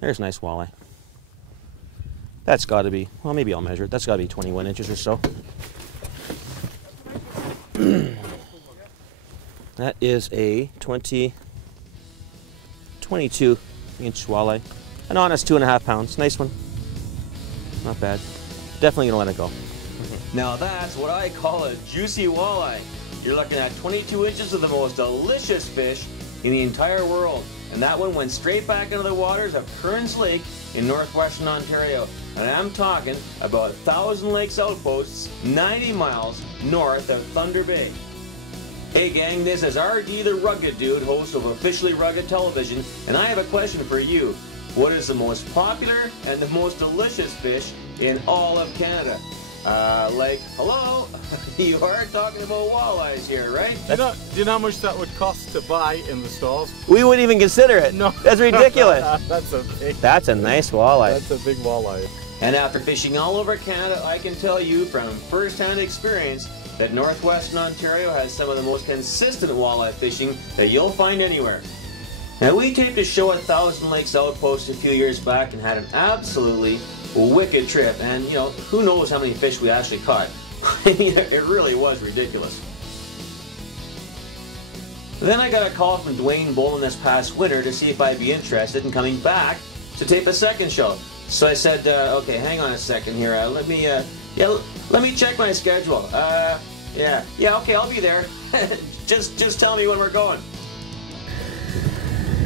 There's a nice walleye. That's got to be, well, maybe I'll measure it. That's got to be 21 inches or so. That is a 22-inch walleye. An honest 2.5 pounds. Nice one. Not bad. Definitely gonna let it go. Now that's what I call a juicy walleye. You're looking at 22 inches of the most delicious fish in the entire world. And that one went straight back into the waters of Kearns Lake in Northwestern Ontario. And I'm talking about Thousand Lakes Outposts, 90 miles north of Thunder Bay. Hey gang, this is RD the Rugged Dude, host of Officially Rugged Television, and I have a question for you. What is the most popular and the most delicious fish in all of Canada? Hello? You are talking about walleyes here, right? Do you know how much that would cost to buy in the stores? We wouldn't even consider it. No. That's ridiculous. That's a nice walleye. That's a big walleye. And after fishing all over Canada, I can tell you from first-hand experience that Northwestern Ontario has some of the most consistent walleye fishing that you'll find anywhere. Now, we taped a show at Thousand Lakes Outpost a few years back and had an absolutely wicked trip. And, you know, who knows how many fish we actually caught. I mean, it really was ridiculous. Then I got a call from Dwayne Bolin this past winter to see if I'd be interested in coming back to tape a second show. So I said, okay, hang on a second here. Let me check my schedule. Yeah, okay, I'll be there. just tell me when we're going.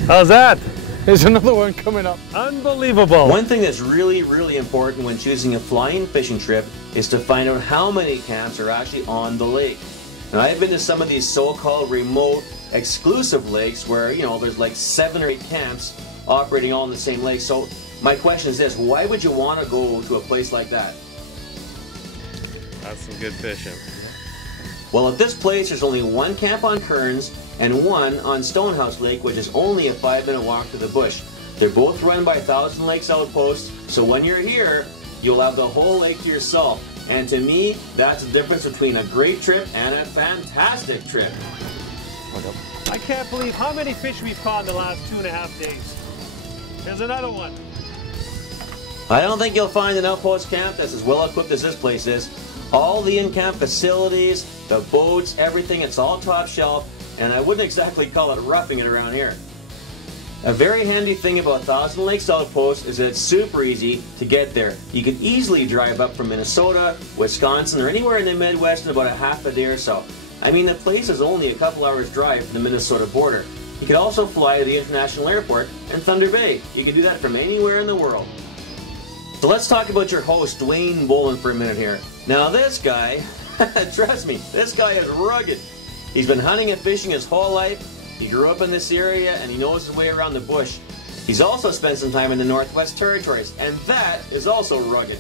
How's that? There's another one coming up. Unbelievable. One thing that's really, really important when choosing a fly-in fishing trip is to find out how many camps are actually on the lake. Now, I've been to some of these so-called remote, exclusive lakes where, you know, there's like 7 or 8 camps operating all in the same lake. So my question is this: why would you want to go to a place like that? That's some good fishing. Well, at this place, there's only one camp on Kearns and one on Stonehouse Lake, which is only a 5-minute walk to the bush. They're both run by Thousand Lakes Outposts, so when you're here, you'll have the whole lake to yourself. And to me, that's the difference between a great trip and a fantastic trip. I can't believe how many fish we've caught in the last 2.5 days. There's another one. I don't think you'll find an outpost camp that's as well equipped as this place is. All the in-camp facilities, the boats, everything, it's all top shelf, and I wouldn't exactly call it roughing it around here. A very handy thing about Thousand Lakes Outpost is that it's super easy to get there. You can easily drive up from Minnesota, Wisconsin, or anywhere in the Midwest in about a half a day or so. I mean, the place is only a couple hours drive from the Minnesota border. You can also fly to the International Airport in Thunder Bay. You can do that from anywhere in the world. So let's talk about your host, Dwayne Bolin, for a minute here. Now this guy, trust me, this guy is rugged. He's been hunting and fishing his whole life. He grew up in this area and he knows his way around the bush. He's also spent some time in the Northwest Territories, and that is also rugged.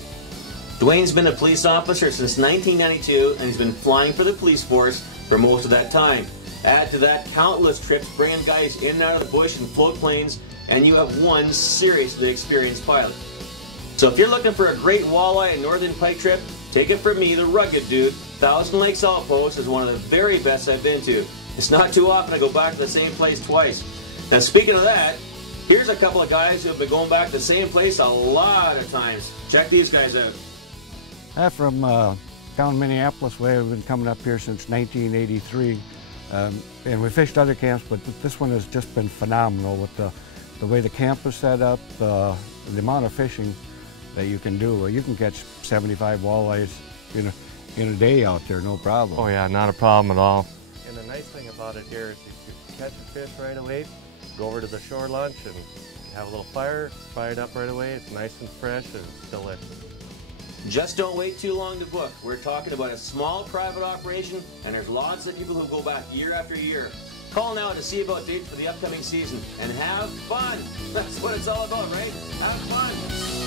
Dwayne's been a police officer since 1992, and he's been flying for the police force for most of that time. Add to that countless trips bringing guys in and out of the bush in float planes, and you have one seriously experienced pilot. So if you're looking for a great walleye and northern pike trip, take it from me, the Rugged Dude. Thousand Lakes Outpost is one of the very best I've been to. It's not too often I go back to the same place twice. Now speaking of that, here's a couple of guys who have been going back to the same place a lot of times. Check these guys out. I'm from down Minneapolis way. We've been coming up here since 1983. And we fished other camps, but this one has just been phenomenal with the way the camp is set up, the amount of fishing that you can do. You can catch 75 walleyes in a day out there, no problem. Oh yeah, not a problem at all. And the nice thing about it here is you catch a fish right away, go over to the shore lunch and have a little fire, fry it up right away. It's nice and fresh and it's delicious. Just don't wait too long to book. We're talking about a small private operation, and there's lots of people who go back year after year. Call now to see about dates for the upcoming season, and have fun. That's what it's all about, right? Have fun.